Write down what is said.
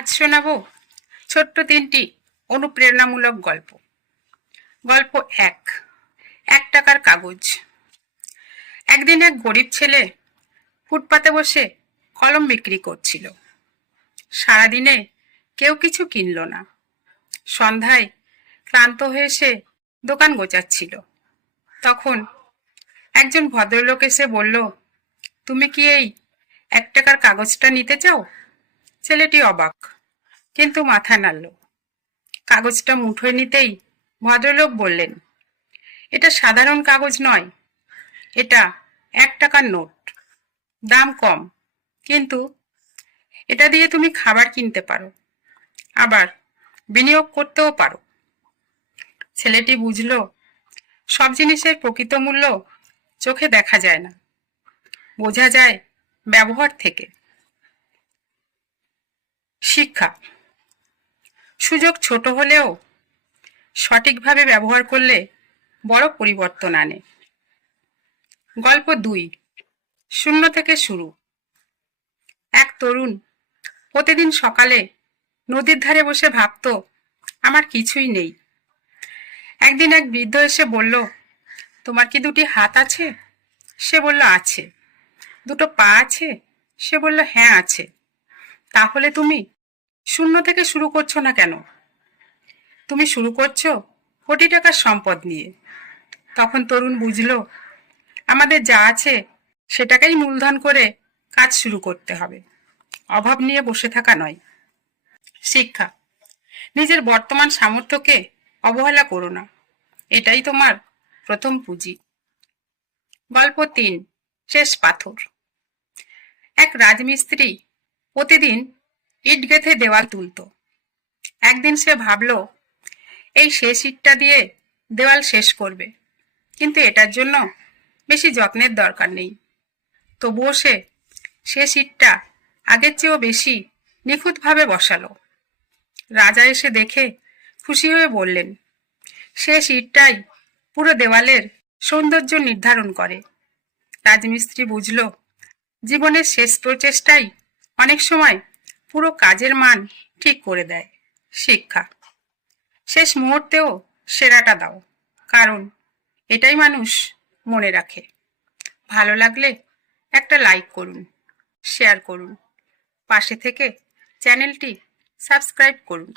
আজ শোনাবো ছোট্ট 3টি অনুপ্রেরণামূলক গল্প। গল্প 1, 1 টাকার কাগজ। একদিন এক গরিব ছেলে ফুটপাতে বসে কলম বিক্রি করছিল। সারাদিনে কেউ কিছু কিনল না। সন্ধ্যায় ক্লান্ত হয়ে সে দোকান গোছাচ্ছিল। তখন একজন ভদ্রলোক এসে বলল, তুমি কি এই 1 টাকার কাগজটা নিতে চাও? ছেলেটি অবাক, কিন্তু মাথা নাড়ল। কাগজটা মুঠোয় নিতেই ভদ্রলোক বললেন, এটা সাধারণ কাগজ নয়, এটা 1 টাকার নোট। দাম কম, কিন্তু এটা দিয়ে তুমি খাবার কিনতে পারো, আবার বিনিয়োগ করতেও পারো। ছেলেটি বুঝল, সব জিনিসের প্রকৃত মূল্য চোখে দেখা যায় না, বোঝা যায় ব্যবহার থেকে। শিক্ষা: সুযোগ ছোট হলেও সঠিকভাবে ব্যবহার করলে বড় পরিবর্তন আনে। গল্প 2, শূন্য থেকে শুরু। এক তরুণ প্রতিদিন সকালে নদীর ধারে বসে ভাবত, আমার কিছুই নেই। একদিন এক বৃদ্ধ এসে বলল, তোমার কি 2টি হাত আছে? সে বলল, আছে। 2টো পা আছে? সে বলল, হ্যাঁ আছে। তাহলে তুমি শূন্য থেকে শুরু করছো না কেন? তুমি শুরু করছো কোটি টাকার সম্পদ নিয়ে। তখন তরুণ বুঝলো, আমাদের যা আছে সেটাকেই মূলধন করে কাজ শুরু করতে হবে, অভাব নিয়ে বসে থাকা নয়। শিক্ষা: নিজের বর্তমান সামর্থ্যকে অবহেলা করো না, এটাই তোমার প্রথম পুঁজি। গল্প 3, শেষ পাথর। এক রাজমিস্ত্রি প্রতিদিন ইট গেঁথে দেওয়াল তুলত। একদিন সে ভাবল, এই শেষ ইটটা দিয়ে দেওয়াল শেষ করবে, কিন্তু এটার জন্য বেশি যত্নের দরকার নেই। তবুও সে শেষ ইটটা আগের চেয়েও বেশি নিখুঁতভাবে বসালো। রাজা এসে দেখে খুশি হয়ে বললেন, শেষ ইটটাই পুরো দেওয়ালের সৌন্দর্য নির্ধারণ করে। রাজমিস্ত্রি বুঝল, জীবনের শেষ প্রচেষ্টাই অনেক সময় পুরো কাজের মান ঠিক করে দেয়। শিক্ষা: শেষ মুহূর্তেও সেরাটা দাও, কারণ এটাই মানুষ মনে রাখে। ভালো লাগলে একটা লাইক করুন, শেয়ার করুন, পাশে থেকে চ্যানেলটি সাবস্ক্রাইব করুন।